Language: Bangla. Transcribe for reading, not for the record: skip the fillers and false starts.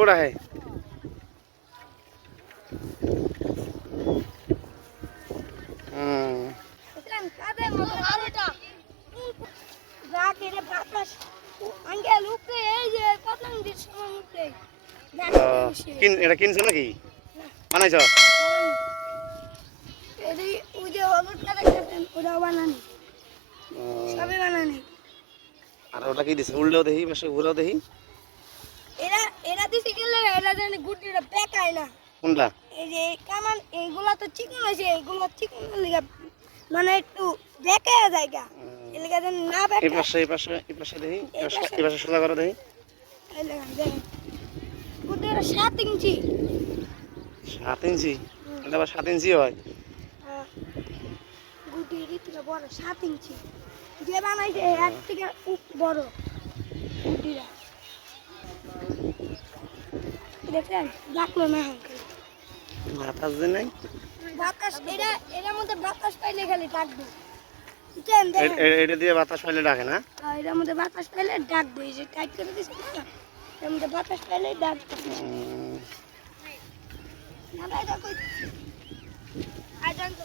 कोड़ा है কিন এটা কিনছো নাকি বানাইছো আর ওটা কি দিছে উল্লেও দেখি পাশে ঘুরেও দেখি এরা দিছে গেলে এরা জানি গুটিটা পেকায় না কোনটা এই যে কামান এইগুলা তো চিকন আছে এইগুলা চিকন লাগা মানে একটু বেকায় জায়গা এর লাগা যেন না বেকায় এই পাশে দেখি এই পাশে সোজা করে দেখি এই লাগা দেখ গুটিটা 7 ইঞ্চি 7 ইঞ্চি এটা আবার 7 ইঞ্চি হয় গুটির থেকে বড় 7 ইঞ্চি যে বানাইছে এর থেকে বড় গুটিটা দেখেন লাগলো না বাতাস যে নাই বাতাস এর মধ্যে বাতাস পাইলে খালি ডাকবে এটা দিয়ে বাতাস পাইলে ডাকে না এর মধ্যে বাতাস পাইলে ডাকবে এই যে টাইট করে দিছে না এর মধ্যে বাতাস পাইলে ডাকবে না ভাই দেখো আই জানতো